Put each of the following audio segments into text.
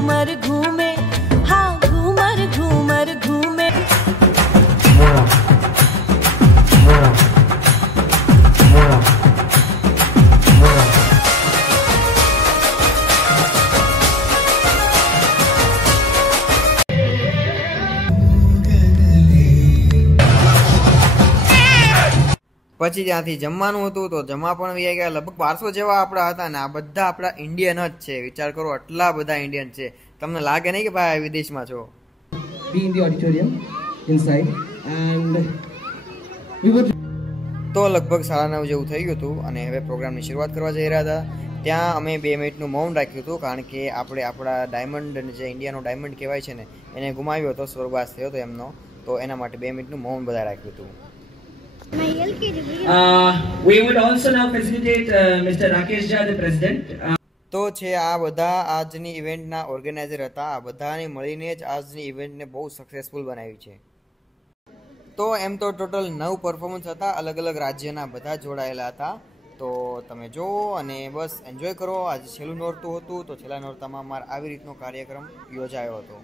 घूमर घूमे, हाँ घूमर घूमर घूमे। પછી ત્યાંથી જમવાનું હતું તો જમવા પણ વી ગયા લગભગ 1200 જેવા આપણા હતા ને આ બધા આપણા ઇન્ડિયન જ છે વિચાર કરો આટલા બધા ઇન્ડિયન છે તમને લાગે નહીં કે ભાઈ વિદેશમાં છો be in the auditorium inside and we would તો લગભગ 9:30 જેવું થઈ ગયું હતું અને હવે પ્રોગ્રામની શરૂઆત કરવા જઈ રહ્યા હતા ત્યાં અમે 2 મિનિટનું મૌન રાખ્યું હતું કારણ કે આપણે આપણા ડાયમંડ જે ઇન્ડિયાનો ડાયમંડ કહેવાય છે ને એને ગુમાવ્યો હતો સ્વર્ગવાસ થયો હતો એમનો તો એના માટે 2 મિનિટનું મૌન બધા રાખ્યું હતું we would also now facilitate Mr. Rakesh Jha, the president. તો છે આ બધા આજની ઇવેન્ટના ઓર્ગેનાઇઝર હતા આ બધાને મળીને જ આજની ઇવેન્ટને બહુ સક્સેસફુલ બનાવી છે તો એમ તો ટોટલ 9 પરફોર્મન્સ હતા અલગ અલગ રાજ્યના બધા જોડાયેલા હતા તો તમે જુઓ અને બસ એન્જોય કરો આજે છેલ્લું નોરતું હતું તો છેલ્લા નોરતામાં અમારે આવી રીતનો કાર્યક્રમ યોજાયો હતો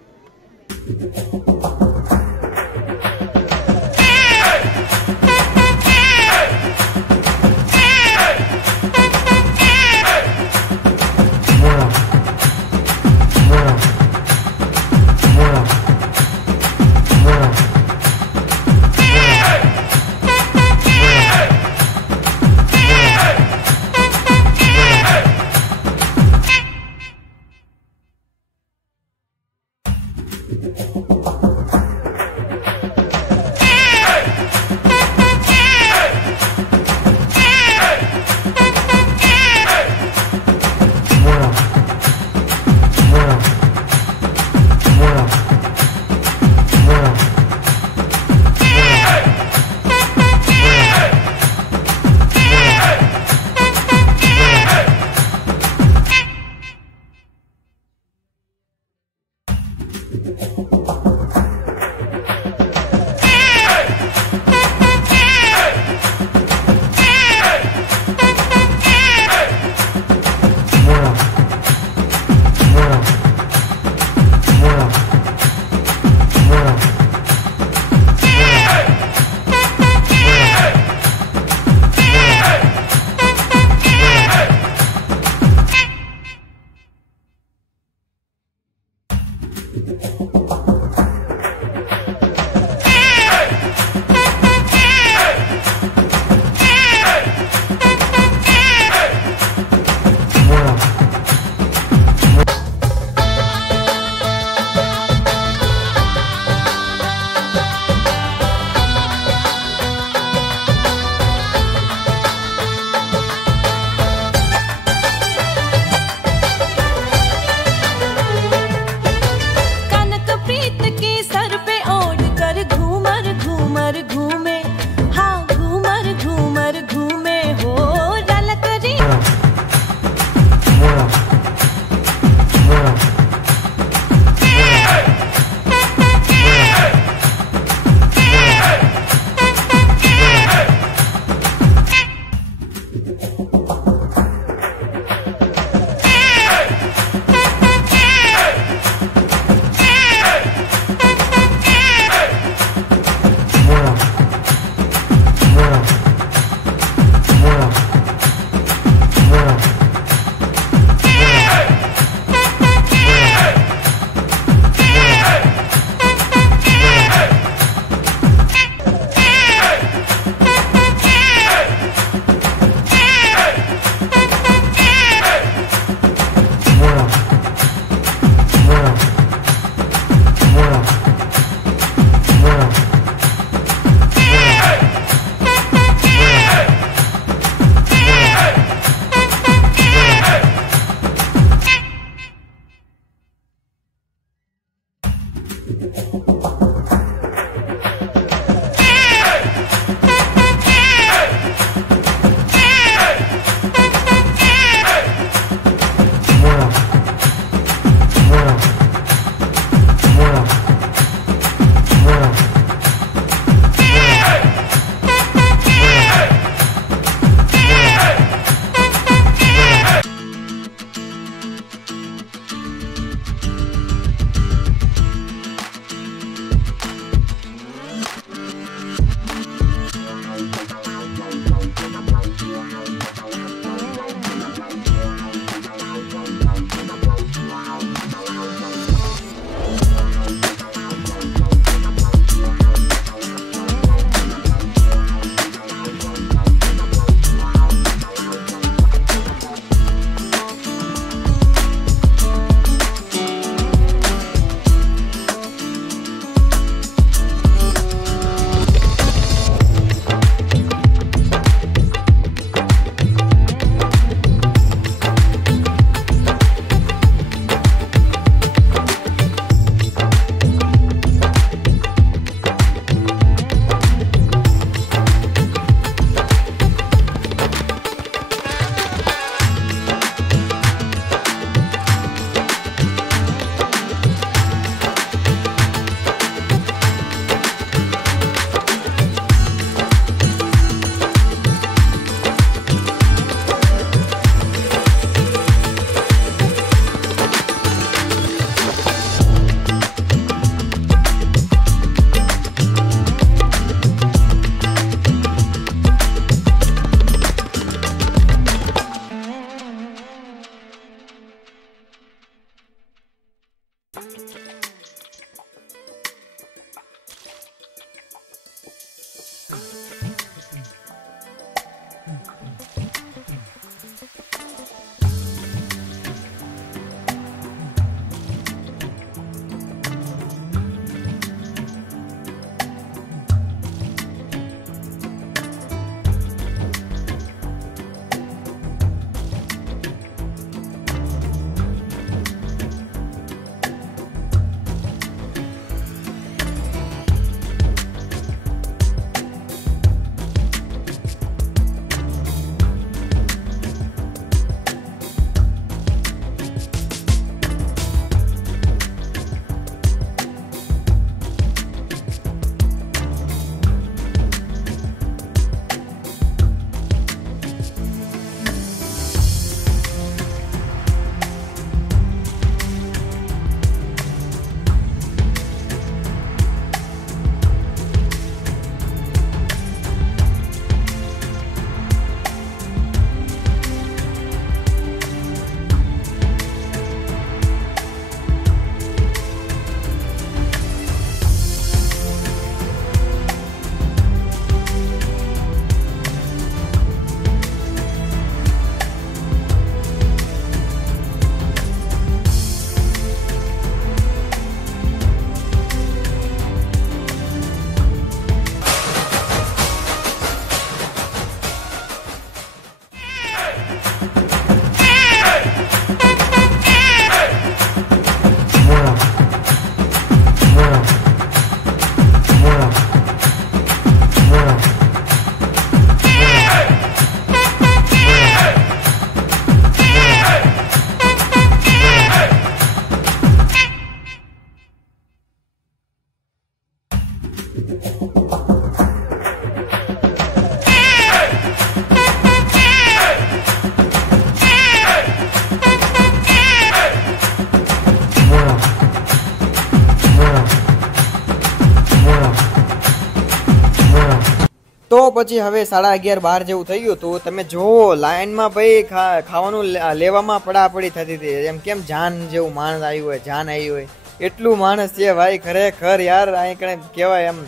તો પછી હવે 11:30 જેવું થઈ ગયું તો તમે જુઓ લાઈનમાં ભાઈ ખાવાનું લેવામાં પડાપડી થતી હતી, એમ કેમ જાન જેવું માણસ આવ્યું હોય, જાન આવી હોય એટલું માણસ છે ભાઈ, ખરેખર યાર. અહીં કણે કહેવાય એમ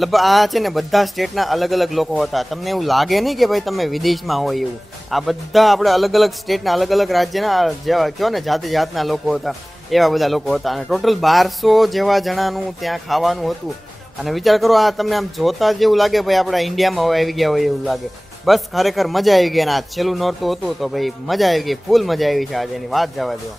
લગભગ આ છે ને બધા સ્ટેટના અલગ અલગ લોકો હતા. તમને એવું લાગે નહીં કે ભાઈ તમે વિદેશમાં હોય એવું. આ બધા આપણે અલગ અલગ સ્ટેટના અલગ અલગ રાજ્યના જેવા કહો ને જાતે જાતના લોકો હતા, એવા બધા લોકો હતા. અને ટોટલ 1200 જેવા જણાનું ત્યાં ખાવાનું હતું. અને વિચાર કરો, આ તમને આમ જોતા જ એવું લાગે ભાઈ આપણા ઇન્ડિયામાં હોય આવી ગયા હોય એવું લાગે. બસ ખરેખર મજા આવી ગઈ. અને આ છેલ્લું નોરતું હતું તો ભાઈ મજા આવી ગઈ, ફૂલ મજા આવી છે આજે, એની વાત જવા દો.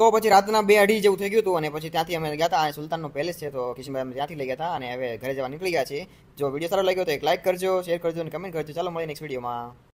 તો પછી રાતના 2-2:30 જેવું થઈ ગયું હતું. અને પછી ત્યાંથી અમે ગયા હતા સુલતાનનો પેલેસ છે, તો કિશનભાઈ અમે ત્યાંથી લઈ ગયા હતા. અને હવે ઘરે જવા નીકળી ગયા છે. જો વિડીયો સારો લાગ્યો તો એક લાઈક કરજો, શેર કરજો અને કમેન્ટ કરજો. ચાલો મળીએ નેક્સ્ટ વિડીયોમાં.